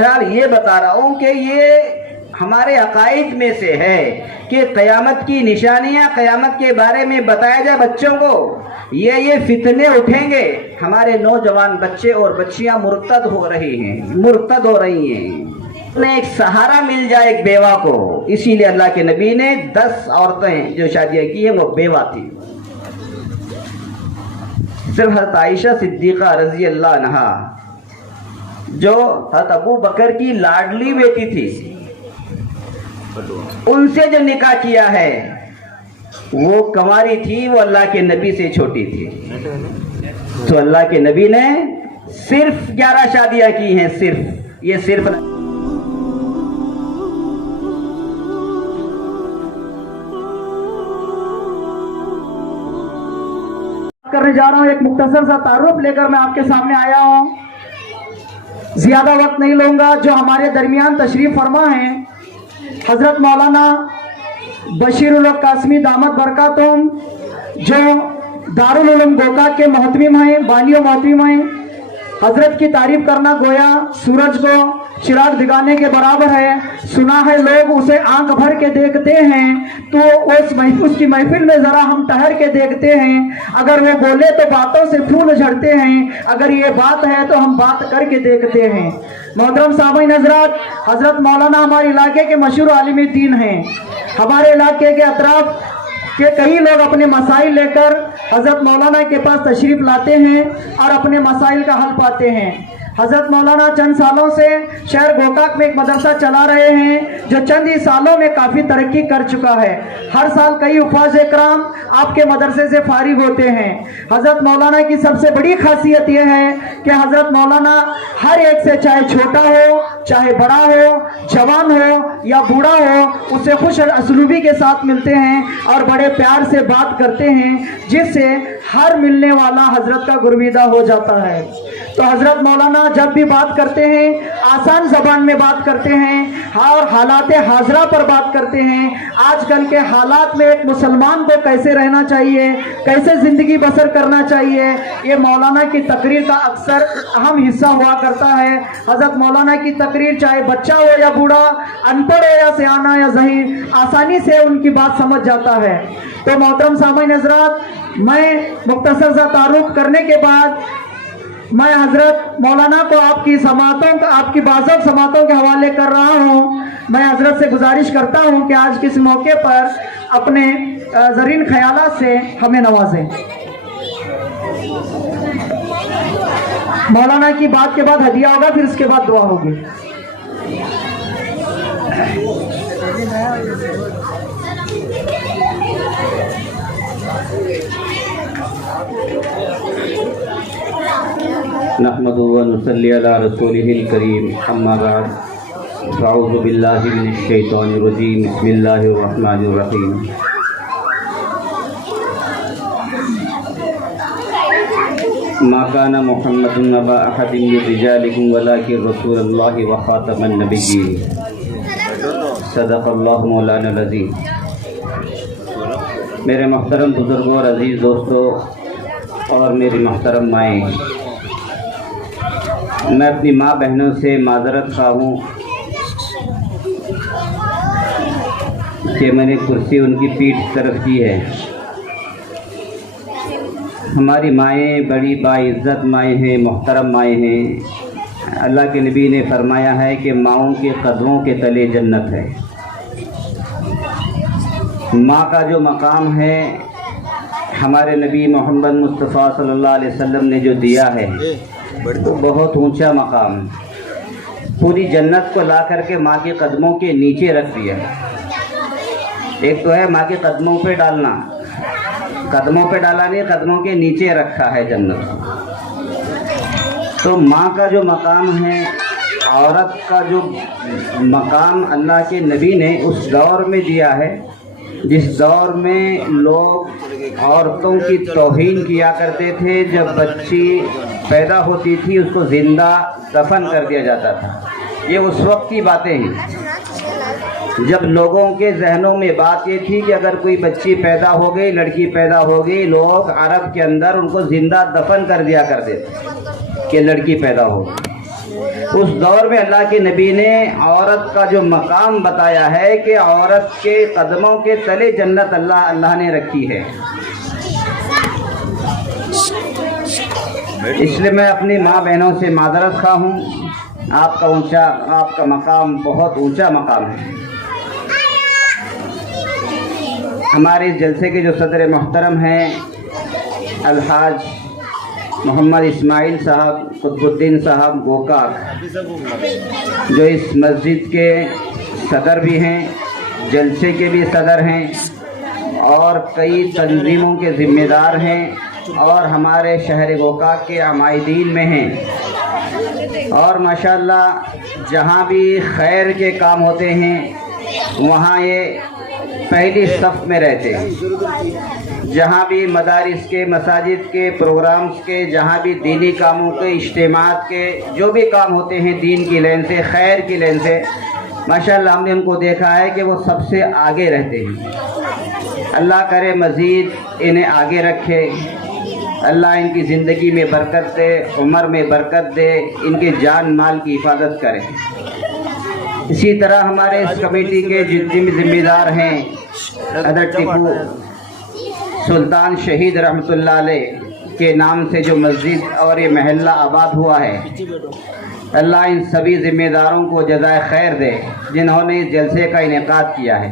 بہرحال یہ بتا رہا ہوں کہ یہ ہمارے عقائد میں سے ہے کہ قیامت کی نشانیاں، قیامت کے بارے میں بتایا جائے بچوں کو، یہ فتنے اٹھیں گے، ہمارے نوجوان بچے اور بچیاں مرتد ہو رہی ہیں، انہیں ایک سہارا مل جائے ایک بیوہ کو. اسی لیے اللہ کے نبی نے 10 عورتیں جو شادیاں کی ہیں وہ بیوہ تھی. صرف حضرت عائشہ صدیقہ رضی اللہ عنہا جو حضرت ابو بکر کی لاڈلی بیٹی تھی، ان سے جو نکاح کیا ہے وہ کنواری تھی، وہ اللہ کے نبی سے چھوٹی تھی. تو اللہ کے نبی نے صرف 11 شادیاں کی ہیں. صرف کرنے جا رہا ہوں. ایک مختصر سا تعارف لے کر میں آپ کے سامنے آیا ہوں. زیادہ وقت نہیں لوں گا. جو ہمارے درمیان تشریف فرما ہیں حضرت مولانا بشیر الحق قاسمی دامت برکاتہم، جو دارالعلوم گوکاک کے محتمم ہیں، بانی و محتمم ہیں. حضرت کی تعریف کرنا گویا سورج کو چراغ دکھانے کے برابر ہے. سنا ہے لوگ اسے آنکھ بھر کے دیکھتے ہیں تو اس کی محفل میں ذرا ہم ٹہر کے دیکھتے ہیں. اگر وہ بولے تو باتوں سے پھول جھڑتے ہیں، اگر یہ بات ہے تو ہم بات کر کے دیکھتے ہیں. محترم سامعین حضرات، حضرت مولانا ہمارے علاقے کے مشہور عالم دین ہیں. ہمارے علاقے کے اطراف کہ کئی لوگ اپنے مسائل لے کر حضرت مولانا کے پاس تشریف لاتے ہیں اور اپنے مسائل کا حل پاتے ہیں. حضرت مولانا چند سالوں سے شہر گوکاک میں ایک مدرسہ چلا رہے ہیں جو چند ہی سالوں میں کافی ترقی کر چکا ہے. ہر سال کئی حفاظ اکرام آپ کے مدرسے سے فارغ ہوتے ہیں. حضرت مولانا کی سب سے بڑی خاصیت یہ ہے کہ حضرت مولانا ہر ایک سے، چاہے چھوٹا ہو، چاہے بڑا ہو، جوان ہو یا بوڑھا ہو، اسے خوش اسلوبی کے ساتھ ملتے ہیں اور بڑے پیار سے بات کرتے ہیں، جس سے ہر ملنے والا حضرت کا گرویدہ ہو جاتا ہے. تو حضرت مولانا جب بھی بات کرتے ہیں آسان زبان میں بات کرتے ہیں اور حالات حاضرہ پر بات کرتے ہیں. آج کل کے حالات میں ایک مسلمان کو کیسے رہنا چاہیے، کیسے زندگی بسر کرنا چاہیے، یہ مولانا کی تقریر کا اکثر اہم حصہ ہوا کرتا ہے. حضرت مولانا کی تقریر چاہے بچہ ہو یا بوڑھا، ان پڑھ ہو یا سیانا یا ظہیر، آسانی سے ان کی بات سمجھ جاتا ہے. تو محترم سامعین حضرات، میں مختصر سا تعارف کرنے کے بعد میں حضرت مولانا کو آپ کی بازب سماعتوں کے حوالے کر رہا ہوں. میں حضرت سے گزارش کرتا ہوں کہ آج کس موقع پر اپنے زرین خیالات سے ہمیں نوازیں. مولانا کی بات کے بعد ہدیہ ہوگا، پھر اس کے بعد دعا ہوگی. نحمده ونصلي على رسوله الكريم، اما بعد، اعوذ باللہ من الشیطان الرجیم، بسم اللہ الرحمن الرحیم. ما كان محمد نبا احد من رجالكم ولكن رسول اللہ وخاتم النبیین. صدق اللہ مولانا العظیم. میرے محترم بزرگوں اور عزیز دوستوں اور میری محترم مائیں، میں اپنی ماں بہنوں سے معذرت خواہ ہوں کہ میں نے کرسی ان کی پیٹھ طرف کی ہے. ہماری مائیں بڑی باعزت مائیں ہیں، محترم مائیں ہیں. اللہ کے نبی نے فرمایا ہے کہ ماؤں کے قدموں کے تلے جنت ہے. ماں کا جو مقام ہے ہمارے نبی محمد مصطفیٰ صلی اللہ علیہ وسلم نے جو دیا ہے تو بہت اونچا مقام. پوری جنت کو لا کر کے ماں کے قدموں کے نیچے رکھ دیا. ایک تو ہے ماں کے قدموں پہ ڈالنا، قدموں پہ ڈالا نہیں، قدموں کے نیچے رکھا ہے جنت. تو ماں کا جو مقام ہے، عورت کا جو مقام اللہ کے نبی نے اس دور میں دیا ہے جس دور میں لوگ عورتوں کی توہین کیا کرتے تھے. جب بچی پیدا ہوتی تھی اس کو زندہ دفن کر دیا جاتا تھا. یہ اس وقت کی باتیں ہیں جب لوگوں کے ذہنوں میں بات یہ تھی کہ اگر کوئی بچی پیدا ہو گئی، لڑکی پیدا ہو گئی، لوگ عرب کے اندر ان کو زندہ دفن کر دیا کرتے تھے کہ لڑکی پیدا ہو گئی. اس دور میں اللہ کے نبی نے عورت کا جو مقام بتایا ہے کہ عورت کے قدموں کے تلے جنت اللہ نے رکھی ہے. اس لیے میں اپنی ماں بہنوں سے معذرت خواہ ہوں. آپ کا مقام بہت اونچا مقام ہے. ہمارے اس جلسے کے جو صدر محترم ہیں الحاج محمد اسماعیل صاحب قطب الدین صاحب گوکاک، جو اس مسجد کے صدر بھی ہیں، جلسے کے بھی صدر ہیں اور کئی تنظیموں کے ذمہ دار ہیں اور ہمارے شہر گوکاک کے عمائدین میں ہیں، اور ماشاءاللہ جہاں بھی خیر کے کام ہوتے ہیں وہاں یہ پہلی صف میں رہتے ہیں. جہاں بھی مدارس کے، مساجد کے پروگرامز کے، جہاں بھی دینی کاموں کے، اجتماعات کے جو بھی کام ہوتے ہیں دین کی لین سے، خیر کی لین سے، ماشاءاللہ ہم نے ان کو دیکھا ہے کہ وہ سب سے آگے رہتے ہیں. اللہ کرے مزید انہیں آگے رکھے، اللہ ان کی زندگی میں برکت دے، عمر میں برکت دے، ان کے جان مال کی حفاظت کرے. اسی طرح ہمارے اس کمیٹی کے جتنے بھی ذمہ دار ہیں، حضرت ٹیپو سلطان شہید رحمۃ اللہ علیہ کے نام سے جو مسجد اور یہ محلہ آباد ہوا ہے، اللہ ان سبھی ذمہ داروں کو جزائے خیر دے جنہوں نے اس جلسے کا انعقاد کیا ہے.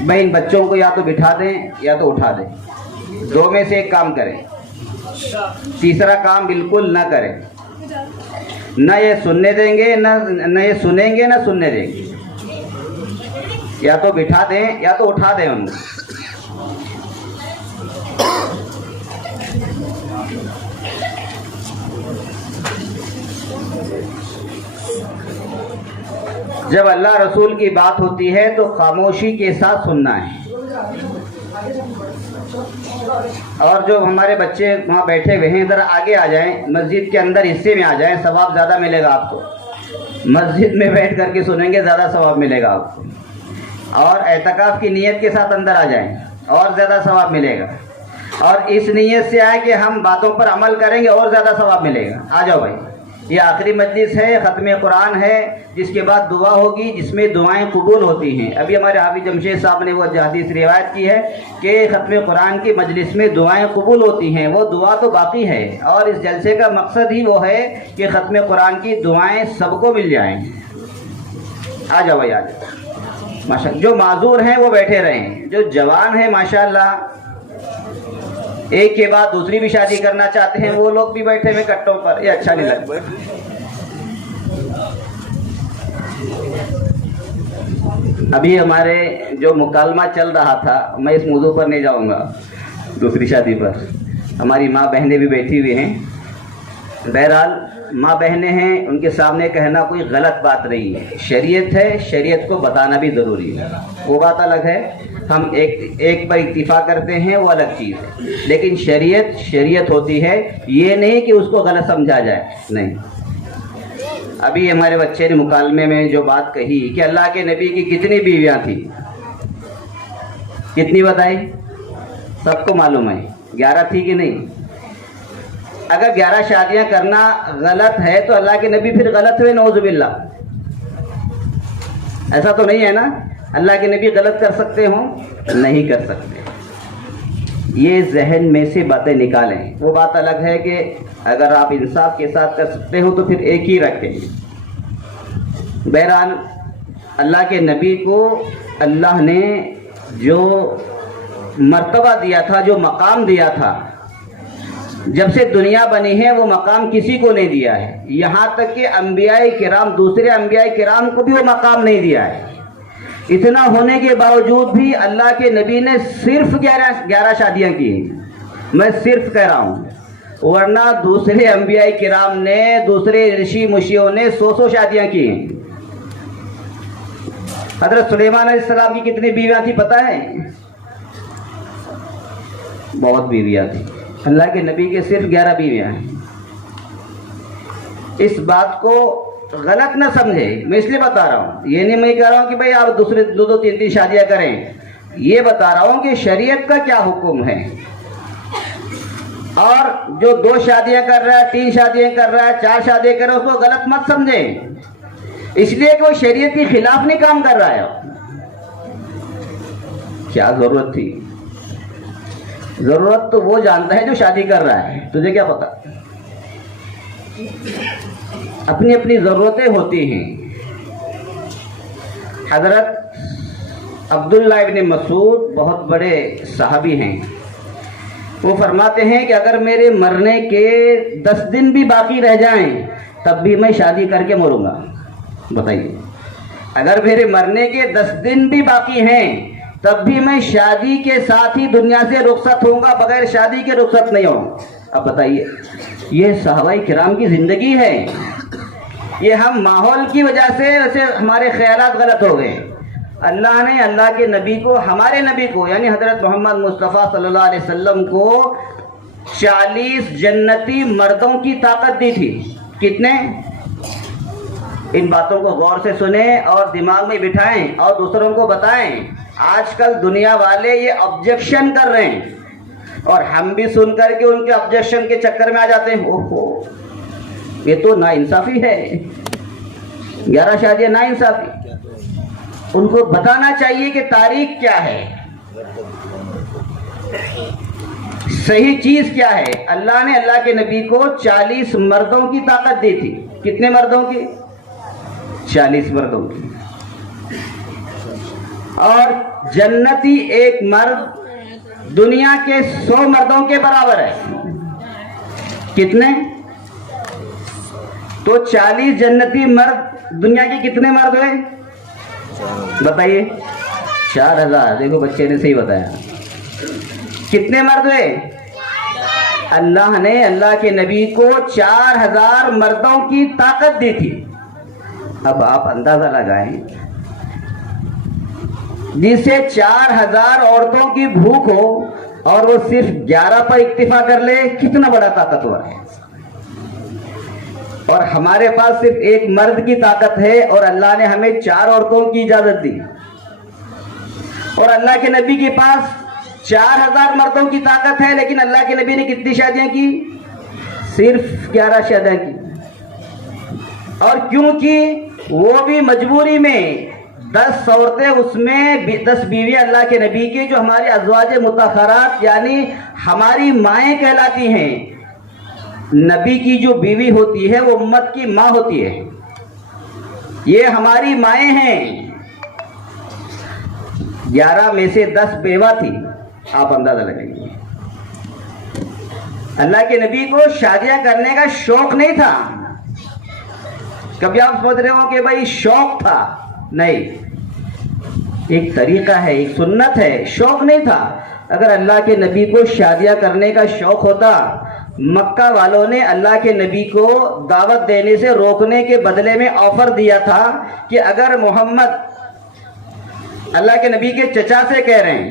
بھائی ان بچوں کو یا تو بٹھا دیں یا تو اٹھا دیں، دو میں سے ایک کام کریں، تیسرا کام بالکل نہ کریں. نہ یہ سننے دیں گے، نہ یہ سنیں گے، نہ سننے دیں گے. یا تو بٹھا دیں یا تو اٹھا دیں ان کو. جب اللہ رسول کی بات ہوتی ہے تو خاموشی کے ساتھ سننا ہے. اور جو ہمارے بچے وہاں بیٹھے ہوئے ہیں ذرا آگے آ جائیں، مسجد کے اندر حصے میں آ جائیں، ثواب زیادہ ملے گا آپ کو. مسجد میں بیٹھ کر کے سنیں گے زیادہ ثواب ملے گا آپ کو. اور اعتکاف کی نیت کے ساتھ اندر آ جائیں اور زیادہ ثواب ملے گا. اور اس نیت سے آئے کہ ہم باتوں پر عمل کریں گے اور زیادہ ثواب ملے گا. آ جاؤ بھائی، یہ آخری مجلس ہے، ختم قرآن ہے، جس کے بعد دعا ہوگی جس میں دعائیں قبول ہوتی ہیں. ابھی ہمارے حافظ جمشید صاحب نے وہ حدیث روایت کی ہے کہ ختم قرآن کی مجلس میں دعائیں قبول ہوتی ہیں. وہ دعا تو باقی ہے اور اس جلسے کا مقصد ہی وہ ہے کہ ختم قرآن کی دعائیں سب کو مل جائیں. آ جاؤ بھائی، آ جاؤ. ماشاءاللہ جو معذور ہیں وہ بیٹھے رہیں، جو جوان ہیں ماشاءاللہ ایک کے بعد دوسری بھی شادی کرنا چاہتے ہیں وہ لوگ بھی بیٹھے ہوئے کٹوں پر، یہ اچھا نہیں لگتا. ابھی ہمارے جو مکالمہ چل رہا تھا، میں اس موضوع پر نہیں جاؤں گا، دوسری شادی پر. ہماری ماں بہنیں بھی بیٹھی ہوئی ہیں. بہرحال ماں بہنیں ہیں، ان کے سامنے کہنا کوئی غلط بات نہیں ہے. شریعت ہے، شریعت کو بتانا بھی ضروری ہے، وہ بات الگ ہے. ہم ایک پر اکتفا کرتے ہیں وہ الگ چیز ہے، لیکن شریعت ہوتی ہے. یہ نہیں کہ اس کو غلط سمجھا جائے، نہیں. ابھی ہمارے بچے نے مکالمے میں جو بات کہی کہ اللہ کے نبی کی کتنی بیویاں تھیں، کتنی بتائی؟ سب کو معلوم ہے 11 تھی کہ نہیں. اگر 11 شادیاں کرنا غلط ہے تو اللہ کے نبی پھر غلط ہوئے، نعوذ باللہ. ایسا تو نہیں ہے نا؟ اللہ کے نبی غلط کر سکتے ہوں؟ نہیں کر سکتے. یہ ذہن میں سے باتیں نکالیں. وہ بات الگ ہے کہ اگر آپ انصاف کے ساتھ کر سکتے ہو تو پھر ایک ہی رکھیں. بہرحال اللہ کے نبی کو اللہ نے جو مرتبہ دیا تھا، جو مقام دیا تھا، جب سے دنیا بنی ہے وہ مقام کسی کو نہیں دیا ہے. یہاں تک کہ انبیاء کرام، دوسرے انبیاء کرام کو بھی وہ مقام نہیں دیا ہے. اتنا ہونے کے باوجود بھی اللہ کے نبی نے صرف 11 شادیاں کی ہیں. میں صرف کہہ رہا ہوں، ورنہ دوسرے انبیاء کرام نے، دوسرے رشی مشیوں نے 100 شادیاں کی ہیں. حضرت سلیمان علیہ السلام کی کتنی بیویاں تھی پتہ ہے؟ بہت بیویاں تھیں. اللہ کے نبی کے صرف 11 بیویاں ہیں. اس بات کو غلط نہ سمجھے. میں اس لیے بتا رہا ہوں، یہ نہیں میں کہہ رہا ہوں کہ بھائی آپ دوسرے 2 3 شادیاں کریں. یہ بتا رہا ہوں کہ شریعت کا کیا حکم ہے. اور جو 2 شادیاں کر رہا ہے، 3 شادیاں کر رہا ہے، 4 شادیاں کر رہا ہے، اس کو غلط مت سمجھیں، اس لیے کہ وہ شریعت کے خلاف نہیں کام کر رہا ہے۔ کیا ضرورت تھی؟ ضرورت تو وہ جانتا ہے جو شادی کر رہا ہے، تجھے کیا پتا؟ اپنی اپنی ضرورتیں ہوتی ہیں۔ حضرت عبداللہ ابن مسعود بہت بڑے صحابی ہیں، وہ فرماتے ہیں کہ اگر میرے مرنے کے 10 دن بھی باقی رہ جائیں تب بھی میں شادی کر کے مروں گا۔ بتائیے، اگر میرے مرنے کے 10 دن بھی باقی ہیں تب بھی میں شادی کے ساتھ ہی دنیا سے رخصت ہوں گا، بغیر شادی کے رخصت نہیں ہوں۔ اب بتائیے، یہ صحابہ کرام کی زندگی ہے۔ یہ ہم ماحول کی وجہ سے ویسے ہمارے خیالات غلط ہو گئے۔ اللہ نے اللہ کے نبی کو، ہمارے نبی کو یعنی حضرت محمد مصطفیٰ صلی اللہ علیہ وسلم کو 40 جنتی مردوں کی طاقت دی تھی۔ کتنے؟ ان باتوں کو غور سے سنیں اور دماغ میں بٹھائیں اور دوسروں کو بتائیں۔ آج کل دنیا والے یہ آبجیکشن کر رہے ہیں اور ہم بھی سن کر کے ان کے آبجیکشن کے چکر میں آ جاتے ہیں۔ اوہو، یہ تو ناانصافی ہے، 11 شادیاں ناانصافی۔ ان کو بتانا چاہیے کہ تاریخ کیا ہے، صحیح چیز کیا ہے۔ اللہ نے اللہ کے نبی کو 40 مردوں کی طاقت دی تھی۔ کتنے مردوں کی؟ 40 مردوں کی۔ اور جنتی ایک مرد دنیا کے 100 مردوں کے برابر ہے۔ کتنے؟ تو 40 جنتی مرد دنیا کے کتنے مرد ہوئے؟ بتائیے، 4000۔ دیکھو بچے نے صحیح بتایا۔ کتنے مرد ہوئے؟ اللہ نے اللہ کے نبی کو 4000 مردوں کی طاقت دی تھی۔ اب آپ اندازہ لگائیں، جسے 4000 عورتوں کی بھوک ہو اور وہ صرف 11 پر اکتفا کر لے، کتنا بڑا طاقتور ہے۔ اور ہمارے پاس صرف ایک مرد کی طاقت ہے اور اللہ نے ہمیں 4 عورتوں کی اجازت دی۔ اور اللہ کے نبی کے پاس 4000 مردوں کی طاقت ہے، لیکن اللہ کے نبی نے کتنی شادیاں کی؟ صرف 11 شادیاں کی۔ اور کیونکہ وہ بھی مجبوری میں 10 عورتیں، اس میں 10 بیوی اللہ کے نبی کی جو ہماری ازواج مطہرات یعنی ہماری مائیں کہلاتی ہیں۔ نبی کی جو بیوی ہوتی ہے وہ امت کی ماں ہوتی ہے، یہ ہماری مائیں ہیں۔ 11 میں سے 10 بیوہ تھی، آپ اندازہ لگائیے۔ اللہ کے نبی کو شادیاں کرنے کا شوق نہیں تھا۔ کبھی آپ سمجھ رہے ہو کہ بھائی شوق تھا؟ نہیں، ایک طریقہ ہے، ایک سنت ہے، شوق نہیں تھا۔ اگر اللہ کے نبی کو شادیاں کرنے کا شوق ہوتا، مکہ والوں نے اللہ کے نبی کو دعوت دینے سے روکنے کے بدلے میں آفر دیا تھا کہ اگر محمد اللہ کے نبی کے چچا سے کہہ رہے ہیں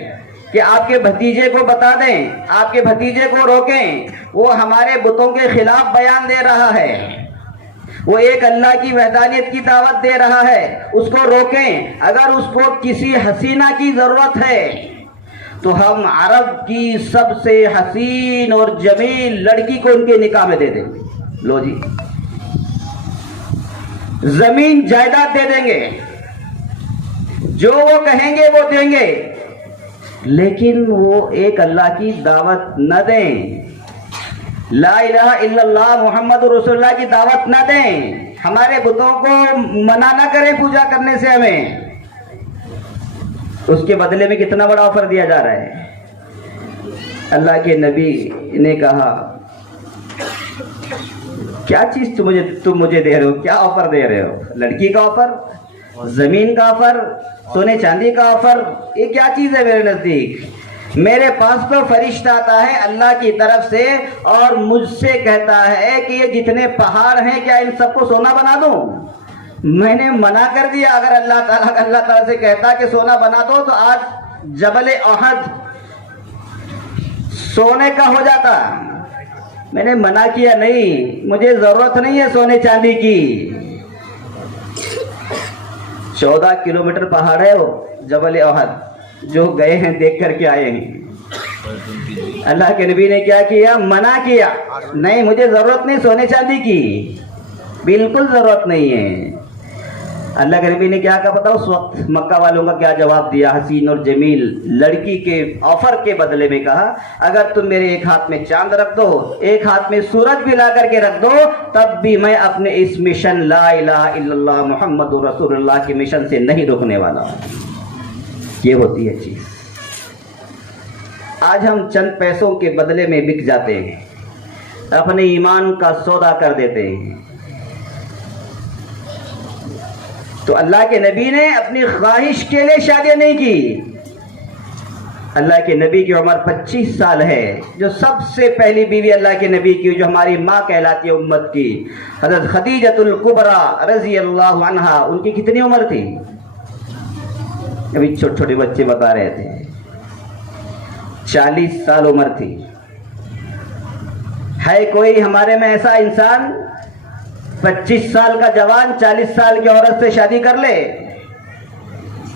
کہ آپ کے بھتیجے کو بتا دیں، آپ کے بھتیجے کو روکیں، وہ ہمارے بتوں کے خلاف بیان دے رہا ہے، وہ ایک اللہ کی وحدانیت کی دعوت دے رہا ہے، اس کو روکیں۔ اگر اس کو کسی حسینہ کی ضرورت ہے تو ہم عرب کی سب سے حسین اور جمیل لڑکی کو ان کے نکاح میں دے دیں گے۔ لو جی، زمین جائیداد دے دیں گے، جو وہ کہیں گے وہ دیں گے، لیکن وہ ایک اللہ کی دعوت نہ دیں، لا الہ الا اللہ محمد رسول اللہ کی دعوت نہ دیں، ہمارے بتوں کو منع نہ کریں پوجا کرنے سے ہمیں۔ اس کے بدلے میں کتنا بڑا آفر دیا جا رہا ہے۔ اللہ کے نبی نے کہا، کیا چیز تم مجھے دے رہے ہو؟ کیا آفر دے رہے ہو؟ لڑکی کا آفر، زمین کا آفر، سونے چاندی کا آفر؟ یہ کیا چیز ہے میرے نزدیک؟ میرے پاس تو فرشتہ آتا ہے اللہ کی طرف سے اور مجھ سے کہتا ہے کہ یہ جتنے پہاڑ ہیں کیا ان سب کو سونا بنا دوں؟ میں نے منع کر دیا۔ اگر اللہ تعالیٰ سے کہتا کہ سونا بنا دو تو آج جبل احد سونے کا ہو جاتا۔ میں نے منع کیا، نہیں، مجھے ضرورت نہیں ہے سونے چاندی کی۔ 14 کلومیٹر پہاڑ ہے وہ جبل احد، جو گئے ہیں دیکھ کر کے آئے ہیں۔ اللہ کے نبی نے کیا کیا؟ منع کیا. نہیں مجھے ضرورت نہیں سونے چاندی کی، بالکل ضرورت نہیں ہے. اللہ کے نبی نے کیا کہا پتا اس وقت مکہ والوں کا کیا جواب دیا؟ حسین اور جمیل لڑکی کے آفر کے بدلے میں کہا اگر تم میرے ایک ہاتھ میں چاند رکھ دو، ایک ہاتھ میں سورج بھی لا کر کے رکھ دو، تب بھی میں اپنے اس مشن لا الہ الا اللہ محمد رسول اللہ کے مشن سے نہیں رکنے والا. یہ ہوتی ہے چیز. آج ہم چند پیسوں کے بدلے میں بک جاتے ہیں، اپنے ایمان کا سودا کر دیتے ہیں. تو اللہ کے نبی نے اپنی خواہش کے لیے شادی نہیں کی. اللہ کے نبی کی عمر 25 سال ہے. جو سب سے پہلی بیوی اللہ کے نبی کی، جو ہماری ماں کہلاتی ہے امت کی، حضرت خدیجۃ الکبریٰ رضی اللہ عنہا، ان کی کتنی عمر تھی؟ ابھی چھوٹے چھوٹے بچے بتا رہے تھے، 40 سال عمر تھی. ہے کوئی ہمارے میں ایسا انسان 25 سال کا جوان 40 سال کی عورت سے شادی کر لے؟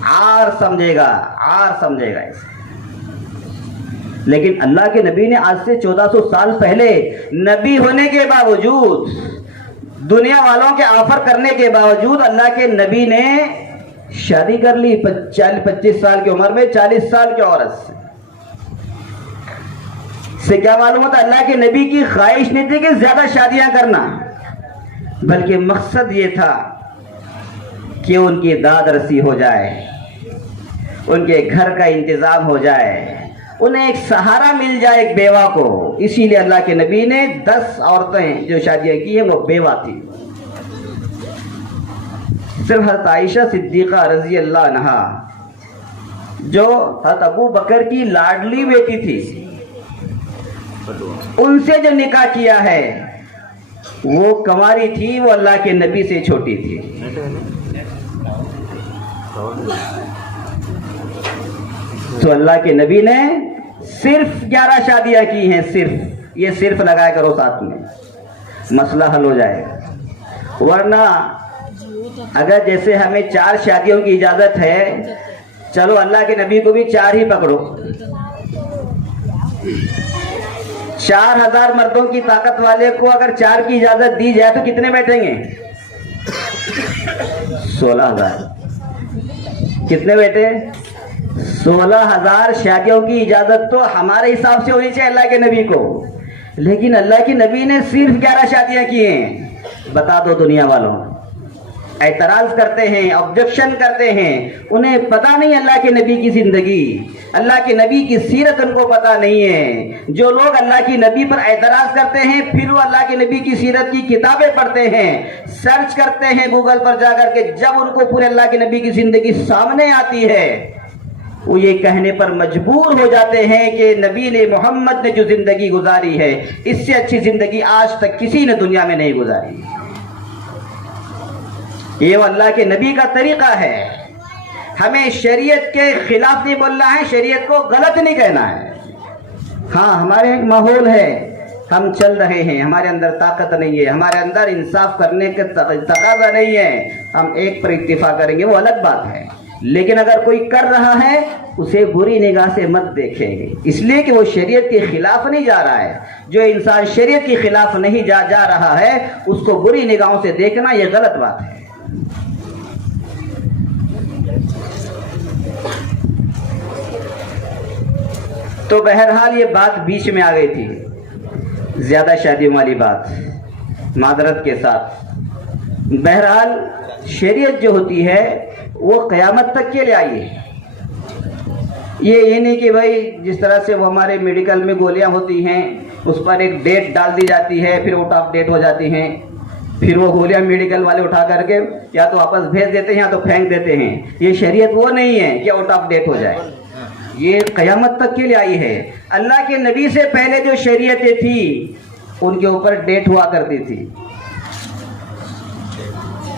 عار سمجھے گا، عار سمجھے گا اسے. لیکن اللہ کے نبی نے آج سے 1400 سال پہلے نبی ہونے کے باوجود، دنیا والوں کے آفر کرنے کے باوجود، اللہ کے نبی نے شادی کر لی 25 سال کی عمر میں 40 سال کی عورت سے. کیا معلوم ہوتا؟ اللہ کے نبی کی خواہش نہیں تھی کہ زیادہ شادیاں کرنا، بلکہ مقصد یہ تھا کہ ان کی داد رسی ہو جائے، ان کے گھر کا انتظام ہو جائے، انہیں ایک سہارا مل جائے ایک بیوہ کو. اسی لیے اللہ کے نبی نے 10 عورتیں جو شادیاں کی ہیں وہ بیوہ تھی. صرف حضرت عائشہ صدیقہ رضی اللہ عنہا جو حضرت ابو بکر کی لاڈلی بیٹی تھی، ان سے جو نکاح کیا ہے وہ کنواری تھی، وہ اللہ کے نبی سے چھوٹی تھی. تو اللہ کے نبی نے صرف 11 شادیاں کی ہیں. صرف یہ صرف لگایا کرو ساتھ میں، مسئلہ حل ہو جائے گا. ورنہ اگر جیسے ہمیں 4 شادیوں کی اجازت ہے، چلو اللہ کے نبی کو بھی 4 ہی پکڑو. 4000 مردوں کی طاقت والے کو اگر 4 کی اجازت دی جائے تو کتنے بیٹھیں گے؟ 16000. کتنے بیٹے؟ 16000 شادیوں کی اجازت تو ہمارے حساب سے ہونی چاہیے اللہ کے نبی کو، لیکن اللہ کے نبی نے صرف 11 شادیاں کی ہیں. بتا دو دنیا والوں، اعتراض کرتے ہیں، آبجیکشن کرتے ہیں، انہیں پتہ نہیں اللہ کے نبی کی زندگی، اللہ کے نبی کی سیرت ان کو پتہ نہیں ہے. جو لوگ اللہ کی نبی پر اعتراض کرتے ہیں پھر وہ اللہ کے نبی کی سیرت کی کتابیں پڑھتے ہیں، سرچ کرتے ہیں گوگل پر جا کر کے. جب ان کو پورے اللہ کے نبی کی زندگی سامنے آتی ہے وہ یہ کہنے پر مجبور ہو جاتے ہیں کہ نبی نے محمد نے جو زندگی گزاری ہے اس سے اچھی زندگی آج تک کسی نے دنیا میں نہیں گزاری. یہ اللہ کے نبی کا طریقہ ہے. ہمیں شریعت کے خلاف نہیں بولنا ہے، شریعت کو غلط نہیں کہنا ہے. ہاں ہمارے ایک ماحول ہے، ہم چل رہے ہیں، ہمارے اندر طاقت نہیں ہے، ہمارے اندر انصاف کرنے کا تقاضا نہیں ہے، ہم ایک پر اکتفا کریں گے، وہ الگ بات ہے. لیکن اگر کوئی کر رہا ہے اسے بری نگاہ سے مت دیکھیں گے، اس لیے کہ وہ شریعت کے خلاف نہیں جا رہا ہے. جو انسان شریعت کے خلاف نہیں جا رہا ہے اس کو بری نگاہوں سے دیکھنا یہ غلط بات ہے. تو بہرحال یہ بات بیچ میں آ گئی تھی، زیادہ شادیوں والی بات، معذرت کے ساتھ. بہرحال شریعت جو ہوتی ہے وہ قیامت تک کے لیے آئی ہے. یہ نہیں کہ بھائی جس طرح سے وہ ہمارے میڈیکل میں گولیاں ہوتی ہیں اس پر ایک ڈیٹ ڈال دی جاتی ہے، پھر آؤٹ آف ڈیٹ ہو جاتی ہیں، پھر وہ گولیاں میڈیکل والے اٹھا کر کے یا تو واپس بھیج دیتے ہیں یا تو پھینک دیتے ہیں. یہ شریعت وہ نہیں ہے کہ آؤٹ آف ڈیٹ ہو جائے، یہ قیامت تک کے لیے آئی ہے. اللہ کے نبی سے پہلے جو شریعتیں تھی ان کے اوپر ڈیٹ ہوا کرتی تھی.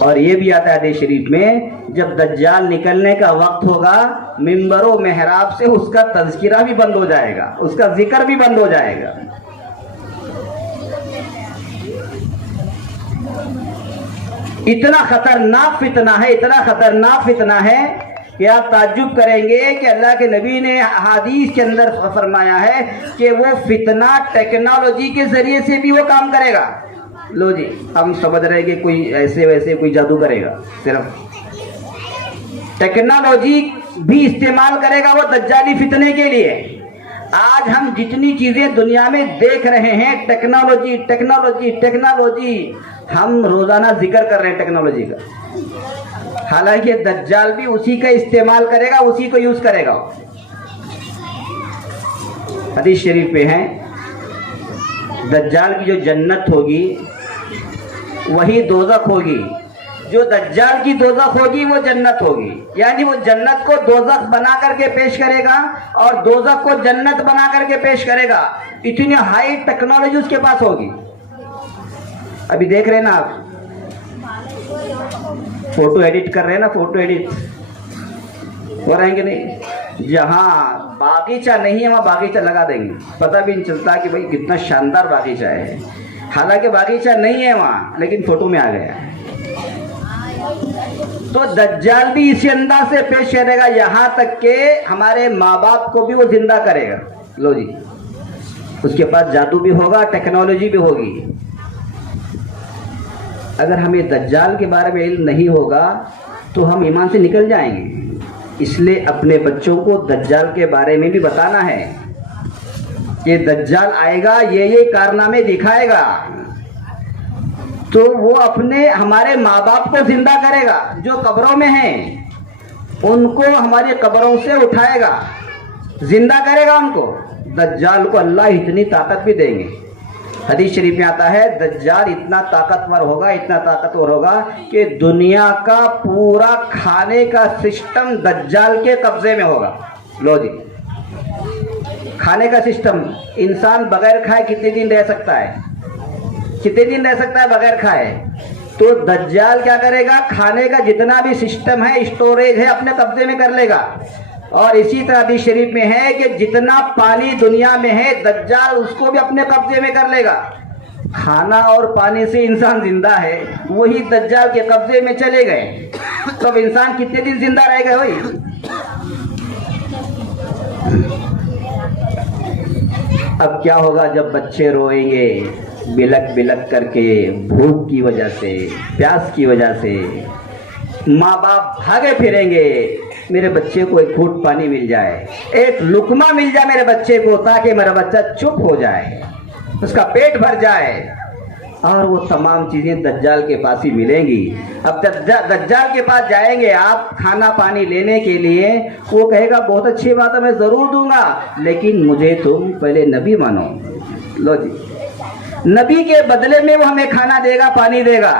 اور یہ بھی آتا ہے حدیث شریف میں جب دجال نکلنے کا وقت ہوگا منبر و محراب سے اس کا تذکرہ بھی بند ہو جائے گا, اس کا ذکر بھی بند ہو جائے گا. اتنا خطرناک فتنہ ہے, اتنا خطرناک فتنہ ہے کہ آپ تعجب کریں گے کہ اللہ کے نبی نے حدیث کے اندر فرمایا ہے کہ وہ فتنہ ٹیکنالوجی کے ذریعے سے بھی وہ کام کرے گا. لو جی, ہم سمجھ رہے ہیں کہ کوئی ایسے ویسے کوئی جادو کرے گا, صرف ٹیکنالوجی بھی استعمال کرے گا وہ دجالی فتنے کے لیے. آج ہم جتنی چیزیں دنیا میں دیکھ رہے ہیں ٹیکنالوجی ٹیکنالوجی ٹیکنالوجی, ہم روزانہ ذکر کر رہے ہیں ٹیکنالوجی کا, حالانکہ دجال بھی اسی کا استعمال کرے گا, اسی کو یوز کرے گا. حدیث شریف پہ ہیں دجال کی جو جنت ہوگی وہی دوزخ ہوگی, جو دجال کی دوزخ ہوگی وہ جنت ہوگی. یعنی وہ جنت کو دوزخ بنا کر کے پیش کرے گا اور دوزخ کو جنت بنا کر کے پیش کرے گا. اتنی ہائی ٹیکنالوجی اس کے پاس ہوگی. ابھی دیکھ رہے ہیں نا آپ, فوٹو ایڈٹ کر رہے ہیں نا, فوٹو ایڈٹ ہو رہے ہیں کہ نہیں. جہاں باغیچہ نہیں ہے وہاں باغیچہ لگا دیں گے, پتہ بھی نہیں چلتا کہ بھائی کتنا شاندار باغیچہ ہے. حالانکہ باغیچہ نہیں ہے وہاں, لیکن فوٹو میں آ گیا. تو دجال بھی اسی انداز سے پیش کرے گا, یہاں تک کہ ہمارے ماں باپ کو بھی وہ زندہ کرے گا. لو جی, اس کے پاس جادو بھی ہوگا, ٹیکنالوجی بھی ہوگی. اگر ہمیں دجال کے بارے میں علم نہیں ہوگا تو ہم ایمان سے نکل جائیں گے. اس لیے اپنے بچوں کو دجال کے بارے میں بھی بتانا ہے کہ دجال آئے گا, یہ کارنامے دکھائے گا, تو وہ اپنے ہمارے ماں باپ کو زندہ کرے گا جو قبروں میں ہیں, ان کو ہماری قبروں سے اٹھائے گا, زندہ کرے گا ان کو. دجال کو اللہ اتنی طاقت بھی دیں گے. حدیث شریف میں آتا ہے دجال اتنا طاقتور ہوگا, اتنا طاقتور ہوگا کہ دنیا کا پورا کھانے کا سسٹم دجال کے قبضے میں ہوگا. لو جی, کھانے کا سسٹم, انسان بغیر کھائے کتنے دن رہ سکتا ہے, کتنے دن رہ سکتا ہے بغیر کھائے. تو دجال کیا کرے گا, کھانے کا جتنا بھی سسٹم ہے, اسٹوریج ہے, اپنے قبضے میں کر لے گا. اور اسی طرح حدیث شریف میں ہے کہ جتنا پانی دنیا میں ہے دجال اس کو بھی اپنے قبضے میں کر لے گا. کھانا اور پانی سے انسان زندہ ہے, وہی دجال کے قبضے میں چلے گئے, تو اب انسان کتنے دن زندہ رہے گا بھائی. اب کیا ہوگا جب بچے روئیں گے بلک بلک کر کے, بھوک کی وجہ سے, پیاس کی وجہ سے, ماں باپ بھاگے پھریں گے, میرے بچے کو ایک گھونٹ پانی مل جائے, ایک لقمہ مل جائے میرے بچے کو, تاکہ میرا بچہ چپ ہو جائے, اس کا پیٹ بھر جائے. اور وہ تمام چیزیں دجال کے پاس ہی ملیں گی. اب دجال کے پاس جائیں گے آپ کھانا پانی لینے کے لیے, وہ کہے گا بہت اچھی بات ہے, میں ضرور دوں گا, لیکن مجھے تم پہلے نبی مانو. لو جی, نبی کے بدلے میں وہ ہمیں کھانا دے گا, پانی دے گا.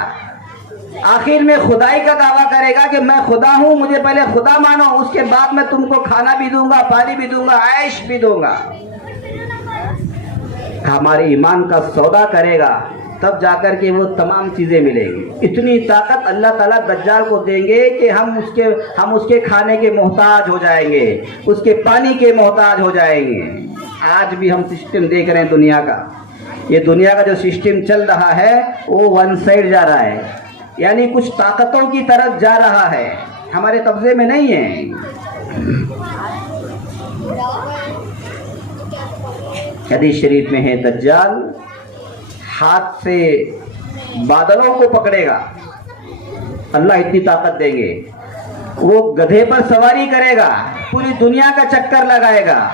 آخر میں خدائی کا دعویٰ کرے گا کہ میں خدا ہوں, مجھے پہلے خدا مانو, اس کے بعد میں تم کو کھانا بھی دوں گا, پانی بھی دوں گا, عیش بھی دوں گا. ہمارے ایمان کا سودا کرے گا, تب جا کر کے وہ تمام چیزیں ملیں گی. اتنی طاقت اللہ تعالیٰ دجال کو دیں گے کہ ہم اس کے کھانے کے محتاج ہو جائیں گے, اس کے پانی کے محتاج ہو جائیں گے. آج بھی ہم سسٹم دیکھ رہے ہیں دنیا کا, یہ دنیا کا جو سسٹم چل رہا ہے وہ ون سائڈ جا رہا ہے, یعنی کچھ طاقتوں کی طرف جا رہا ہے, ہمارے قبضے میں نہیں ہے. حدیث شریف میں ہے دجال ہاتھ سے بادلوں کو پکڑے گا, اللہ اتنی طاقت دیں گے. وہ گدھے پر سواری کرے گا, پوری دنیا کا چکر لگائے گا.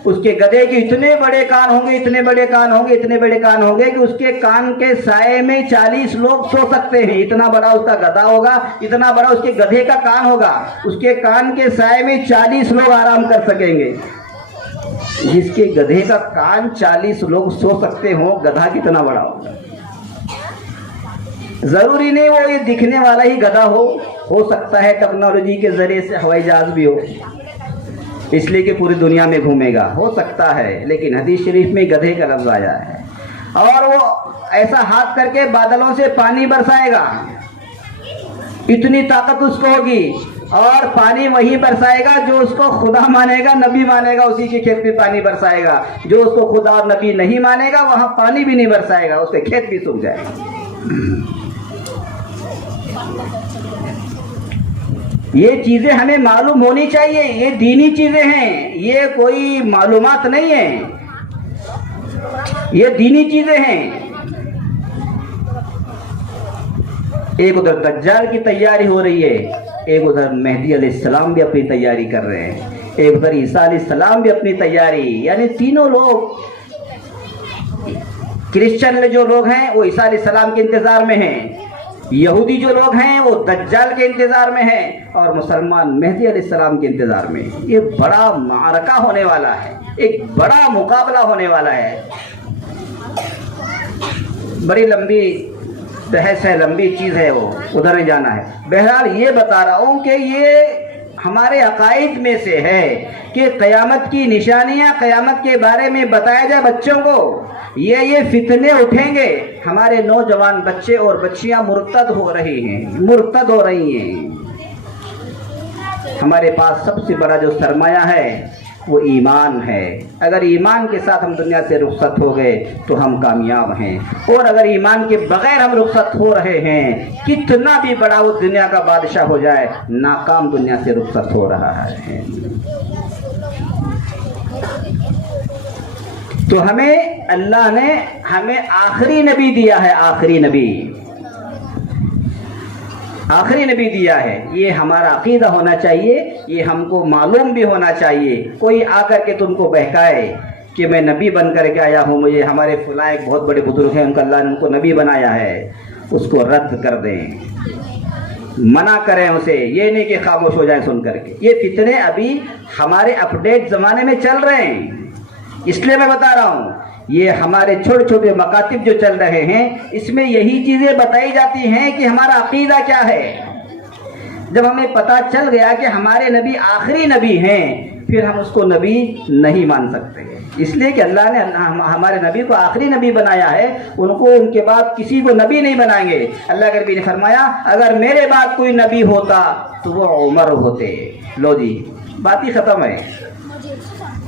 اس کے گدھے کے اتنے بڑے کان ہوں گے, اتنے بڑے کان ہوں گے, اتنے بڑے کان ہوں گے کہ اس کے کان کے سائے میں 40 لوگ سو سکتے ہیں. اتنا بڑا اس کا گدھا ہوگا, اتنا بڑا اس کے گدھے کا کان ہوگا, اس کے کان کے سائے میں 40 لوگ آرام کر سکیں گے. جس کے گدھے کا کان 40 لوگ سو سکتے ہوں, گدھا کتنا بڑا ہوگا. ضروری نہیں وہ یہ دکھنے والا ہی گدھا ہو سکتا ہے ٹیکنالوجی کے ذریعے سے ہوائی جہاز بھی ہو, اس لیے کہ پوری دنیا میں گھومے گا, ہو سکتا ہے. لیکن حدیث شریف میں گدھے کا لفظ آیا ہے, اور وہ ایسا ہاتھ کر کے بادلوں سے پانی برسائے گا. اتنی طاقت اس کو ہوگی، اور پانی وہی برسائے گا جو اس کو خدا مانے گا، نبی مانے گا، اسی کے کھیت میں پانی برسائے گا۔ جو اس کو خدا اور نبی نہیں مانے گا وہاں پانی بھی نہیں برسائے گا، اس کے کھیت بھی سوکھ جائے گا۔ یہ چیزیں ہمیں معلوم ہونی چاہیے، یہ دینی چیزیں ہیں، یہ کوئی معلومات نہیں ہیں، یہ دینی چیزیں ہیں۔ ایک ادھر دجال کی تیاری ہو رہی ہے، ایک ادھر مہدی علیہ السلام بھی اپنی تیاری کر رہے ہیں، ایک ادھر عیسیٰ علیہ السلام بھی اپنی تیاری، یعنی تینوں لوگ، کرسچن جو لوگ ہیں وہ عیسیٰ علیہ السلام کے انتظار میں ہیں، یہودی جو لوگ ہیں وہ دجال کے انتظار میں ہیں، اور مسلمان مہدی علیہ السلام کے انتظار میں۔ یہ بڑا معرکہ ہونے والا ہے، ایک بڑا مقابلہ ہونے والا ہے۔ بڑی لمبی بحث ہے، لمبی چیز ہے، وہ ادھر نہیں جانا ہے۔ بہرحال یہ بتا رہا ہوں کہ یہ ہمارے عقائد میں سے ہے کہ قیامت کی نشانیاں، قیامت کے بارے میں بتایا جائے بچوں کو۔ یہ فتنے اٹھیں گے، ہمارے نوجوان بچے اور بچیاں مرتد ہو رہی ہیں۔ ہمارے پاس سب سے بڑا جو سرمایہ ہے وہ ایمان ہے۔ اگر ایمان کے ساتھ ہم دنیا سے رخصت ہو گئے تو ہم کامیاب ہیں، اور اگر ایمان کے بغیر ہم رخصت ہو رہے ہیں، کتنا بھی بڑا وہ دنیا کا بادشاہ ہو جائے، ناکام دنیا سے رخصت ہو رہا ہے۔ تو اللہ نے ہمیں آخری نبی دیا ہے، آخری نبی دیا ہے۔ یہ ہمارا عقیدہ ہونا چاہیے، یہ ہم کو معلوم بھی ہونا چاہیے۔ کوئی آ کر کے تم کو بہکائے کہ میں نبی بن کر کے آیا ہوں، مجھے ہمارے فلاں ایک بہت بڑے بزرگ ہیں، اللہ نے ان کو نبی بنایا ہے، اس کو رد کر دیں، منع کریں اسے، یہ نہیں کہ خاموش ہو جائیں سن کر کے۔ یہ فتنے ابھی ہمارے اپڈیٹ زمانے میں چل رہے ہیں، اس لیے میں بتا رہا ہوں۔ یہ ہمارے چھوٹے چھوٹے مکاتب جو چل رہے ہیں، اس میں یہی چیزیں بتائی جاتی ہیں کہ ہمارا عقیدہ کیا ہے۔ جب ہمیں پتہ چل گیا کہ ہمارے نبی آخری نبی ہیں، پھر ہم اس کو نبی نہیں مان سکتے، اس لیے کہ اللہ نے ہمارے نبی کو آخری نبی بنایا ہے، ان کے بعد کسی کو نبی نہیں بنائیں گے۔ اللہ کے نبی نے فرمایا اگر میرے بعد کوئی نبی ہوتا تو وہ عمر ہوتے۔ لو جی، بات ہی ختم ہے۔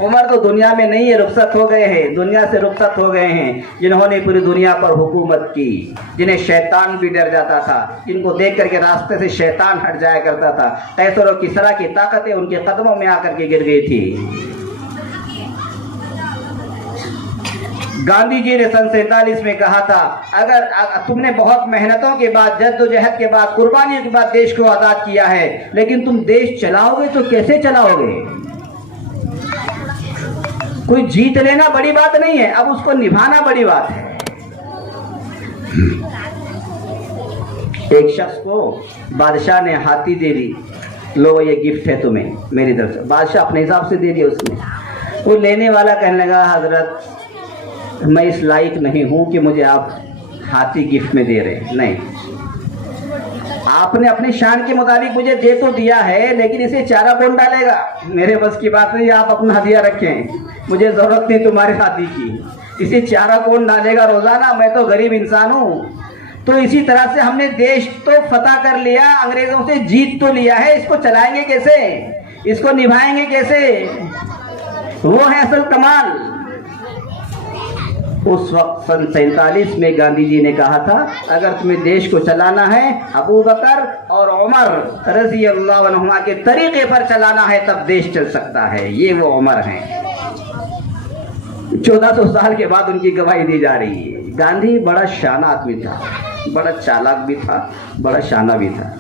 عمر تو دنیا میں نہیں ہے، رخصت ہو گئے ہیں، دنیا سے رخصت ہو گئے ہیں، جنہوں نے پوری دنیا پر حکومت کی، جنہیں شیطان بھی ڈر جاتا تھا، جن کو دیکھ کر کے راستے سے شیطان ہٹ جایا کرتا تھا۔ قیصر و کسریٰ کی طاقتیں ان کے قدموں میں آ کر کے گر گئی تھی۔ گاندھی جی نے سن 47 میں کہا تھا اگر تم نے بہت محنتوں کے بعد، جد و جہد کے بعد، قربانیوں کے بعد دیش کو آزاد کیا ہے، لیکن تم دیش چلاؤ گے تو کیسے چلاؤ گے؟ کوئی جیت لینا بڑی بات نہیں ہے، اب اس کو نبھانا بڑی بات ہے۔ ایک شخص کو بادشاہ نے ہاتھی دے دی، لو یہ گفٹ ہے تمہیں میری طرف سے۔ بادشاہ اپنے حساب سے دے دیا اس نے۔ وہ لینے والا کہنے لگا حضرت میں اس لائق نہیں ہوں کہ مجھے آپ ہاتھی گفٹ میں دے رہے ہیں، نہیں، آپ نے اپنی شان کے مطابق مجھے دے تو دیا ہے، لیکن اسے چارہ کون ڈالے گا؟ میرے بس کی بات نہیں، آپ اپنا ہدیہ رکھیں، مجھے ضرورت نہیں تمہارے ہاتھی کی، اسے چارہ کون ڈالے گا روزانہ؟ میں تو غریب انسان ہوں۔ تو اسی طرح سے ہم نے دیش تو فتح کر لیا، انگریزوں سے جیت تو لیا ہے، اس کو چلائیں گے کیسے؟ اس کو نبھائیں گے کیسے؟ وہ ہے اصل کمال۔ اس وقت سن 47 میں گاندھی جی نے کہا تھا اگر تمہیں دیش کو چلانا ہے ابو بکر اور عمر رضی اللہ عنہما کے طریقے پر چلانا ہے تب دیش چل سکتا ہے، یہ وہ عمر ہیں۔ 1400 سال کے بعد ان کی گواہی دی جا رہی ہے۔ گاندھی بڑا شانہ آدمی تھا، بڑا چالاک بھی تھا، بڑا شانہ بھی تھا۔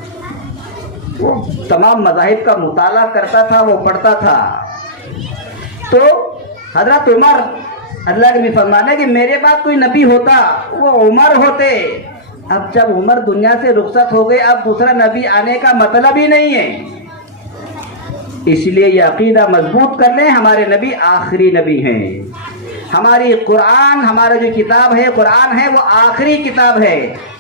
وہ تمام مذاہب کا مطالعہ کرتا تھا، وہ پڑھتا تھا۔ تو حضرت عمر، اللہ کے بھی فرمانا ہے کہ میرے بعد کوئی نبی ہوتا وہ عمر ہوتے۔ اب جب عمر دنیا سے رخصت ہو گئے، اب دوسرا نبی آنے کا مطلب ہی نہیں ہے۔ اس لیے یہ عقیدہ مضبوط کر لیں، ہمارے نبی آخری نبی ہیں۔ ہماری قرآن، ہمارا جو کتاب ہے قرآن ہے وہ آخری کتاب ہے.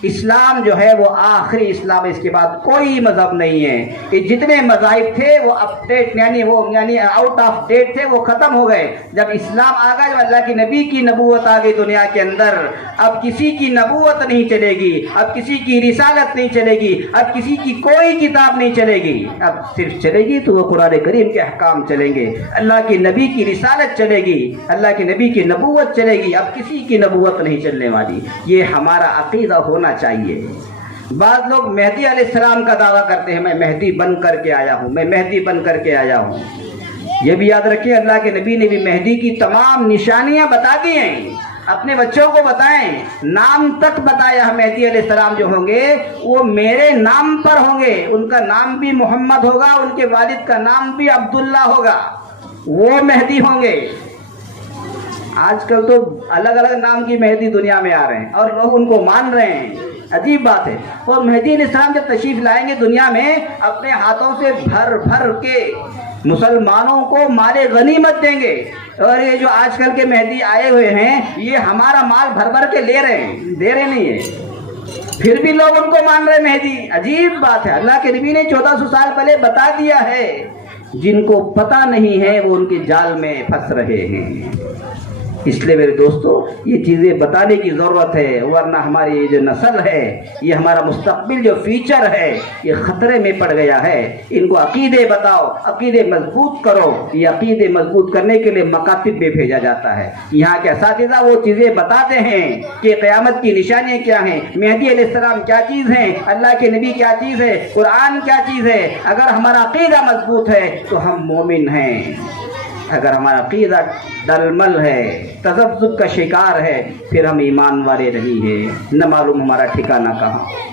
اسلام جو ہے وہ آخری اسلام ہے، اس کے بعد کوئی مذہب نہیں ہے. کہ جتنے مذاہب تھے وہ اپڈیٹ یعنی آؤٹ آف ڈیٹ تھے، وہ ختم ہو گئے. جب اسلام آ گیا، جب اللہ کی نبی کی نبوت آ گئی دنیا کے اندر، اب کسی کی نبوت نہیں چلے گی، اب کسی کی رسالت نہیں چلے گی، اب کسی کی کوئی کتاب نہیں چلے گی. اب صرف چلے گی تو وہ قرآن کریم کے احکام چلیں گے، اللہ کی نبی کی رسالت چلے گی، اللہ کی نبی کی نبوت چلے گی. اب کسی کی نبوت نہیں چلنے والی. یہ ہمارا عقیدہ ہونا چاہیے. بعض لوگ مہدی علیہ السلام کا دعویٰ کرتے ہیں، میں مہدی بن کر کے آیا ہوں، میں مہدی بن کر کے آیا ہوں. یہ بھی یاد رکھیں اللہ کے نبی نے بھی مہدی کی تمام نشانیاں بتا دی ہیں. اپنے بچوں کو بتائیں، نام تک بتایا. مہدی علیہ السلام جو ہوں گے وہ میرے نام پر ہوں گے، ان کا نام بھی محمد ہوگا، ان کے والد کا نام بھی عبداللہ ہوگا، وہ مہدی ہوں گے. آج کل تو الگ الگ نام کی مہدی دنیا میں آ رہے ہیں اور لوگ ان کو مان رہے ہیں. عجیب بات ہے. اور مہدی علیہ السلام جب تشریف لائیں گے دنیا میں، اپنے ہاتھوں سے بھر بھر کے مسلمانوں کو مال غنیمت دیں گے. اور یہ جو آج کل کے مہدی آئے ہوئے ہیں، یہ ہمارا مال بھر بھر کے لے رہے ہیں، دے رہے نہیں ہیں، پھر بھی لوگ ان کو مان رہے مہدی. عجیب بات ہے. اللہ کے نبی نے 1400 سال پہلے بتا دیا ہے. جن کو پتہ نہیں ہے وہ ان کے جال میں پھنس رہے ہیں. اس لیے میرے دوستو یہ چیزیں بتانے کی ضرورت ہے، ورنہ ہماری یہ جو نسل ہے، یہ ہمارا مستقبل جو فیوچر ہے، یہ خطرے میں پڑ گیا ہے. ان کو عقیدے بتاؤ، عقیدے مضبوط کرو. یہ عقیدے مضبوط کرنے کے لیے مکاتب میں بھیجا جاتا ہے. یہاں کے اساتذہ وہ چیزیں بتاتے ہیں کہ قیامت کی نشانیاں کیا ہیں، مہدی علیہ السلام کیا چیز ہیں، اللہ کے نبی کیا چیز ہے، قرآن کیا چیز ہے. اگر ہمارا عقیدہ مضبوط ہے تو ہم مومن ہیں. اگر ہمارا عقیدہ ڈلمل ہے، تذبذب کا شکار ہے، پھر ہم ایمان والے نہیں ہیں، نہ معلوم ہمارا ٹھکانہ کہاں.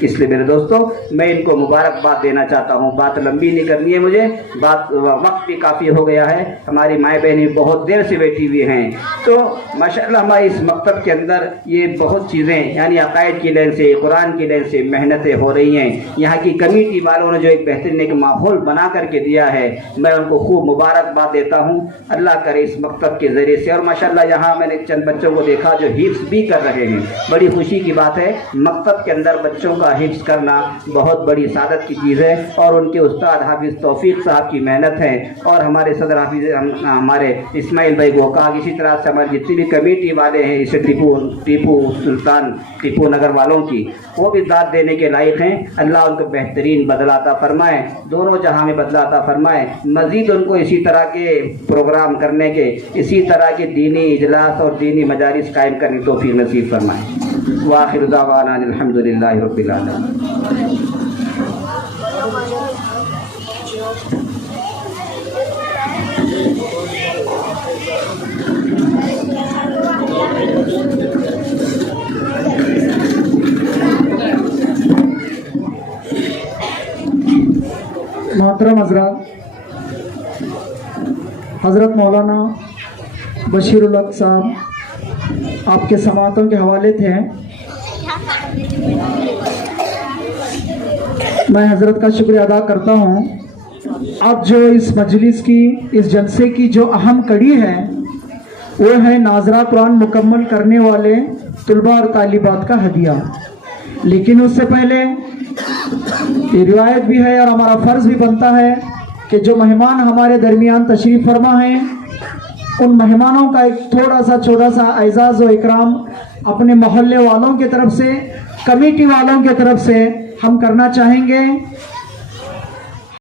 اس لیے میرے دوستو میں ان کو مبارکباد دینا چاہتا ہوں. بات لمبی نہیں کرنی ہے مجھے، وقت بھی کافی ہو گیا ہے. ہماری مائیں بہنیں بہت دیر سے بیٹھی ہوئی ہیں. تو ماشاءاللہ ہمارے اس مکتب کے اندر یہ بہت چیزیں یعنی عقائد کی لین سے، قرآن کی لین سے محنتیں ہو رہی ہیں. یہاں کی کمیٹی والوں نے جو ایک بہترین ایک ماحول بنا کر کے دیا ہے، میں ان کو خوب مبارکباد دیتا ہوں. اللہ کرے اس مکتب کے ذریعے سے. اور ماشاءاللہ یہاں میں نے چند بچوں کو دیکھا جو حفظ بھی کر رہے ہیں. بڑی خوشی کی بات ہے. مکتب کے اندر بچوں کا حفظ کرنا بہت بڑی سعادت کی چیز ہے. اور ان کے استاد حافظ توفیق صاحب کی محنت ہے، اور ہمارے صدر حافظ ہمارے اسماعیل بھائی گوکاک، اسی طرح سے ہمارے جتنی بھی کمیٹی والے ہیں، اسے ٹیپو سلطان ٹیپو نگر والوں کی، وہ بھی داد دینے کے لائق ہیں. اللہ ان کو بہترین بدلہ عطا فرمائے، دونوں جہاں میں بدلہ عطا فرمائے. مزید ان کو اسی طرح کے پروگرام کرنے کے، اسی طرح کے دینی اجلاس اور دینی مجالس قائم کرنے کی توفیق نصیب فرمائے. وآخر دعوانا الحمدللہ رب العالمین. محترم حضرات، حضرت مولانا بشیر الحق صاحب آپ کے سماعتوں کے حوالے تھے. میں حضرت کا شکریہ ادا کرتا ہوں. اب جو اس مجلس کی، اس جلسے کی جو اہم کڑی ہے وہ ہے ناظرہ قرآن مکمل کرنے والے طلباء اور طالبات کا ہدیہ. لیکن اس سے پہلے یہ روایت بھی ہے اور ہمارا فرض بھی بنتا ہے کہ جو مہمان ہمارے درمیان تشریف فرما ہیں ان مہمانوں کا ایک چھوٹا سا اعزاز و اکرام اپنے محلے والوں کی طرف سے، کمیٹی والوں کی طرف سے ہم کرنا چاہیں گے.